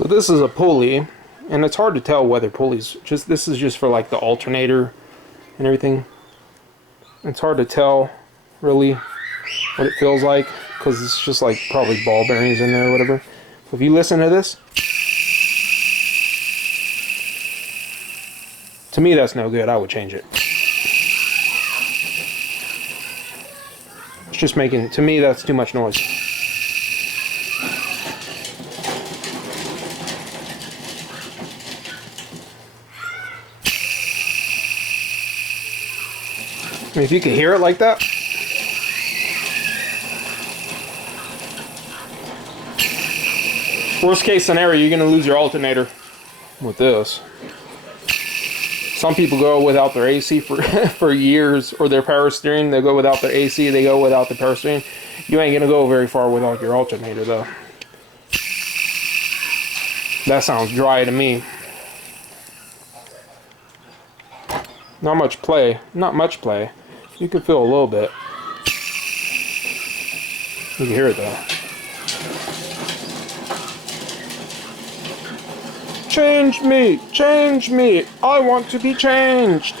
So this is a pulley, and it's hard to tell whether pulleys, this is just for like the alternator and everything. It's hard to tell really what it feels like because it's just like probably ball bearings in there or whatever. So if you listen to this, to me that's no good. I would change it. It's just making, to me that's too much noise. I mean, if you can hear it like that. Worst case scenario, you're going to lose your alternator with this. Some people go without their AC for years, or their power steering. They go without their AC, they go without the power steering. You ain't going to go very far without your alternator, though. That sounds dry to me. Not much play. Not much play. You can feel a little bit. You can hear it though. Change me! Change me! I want to be changed!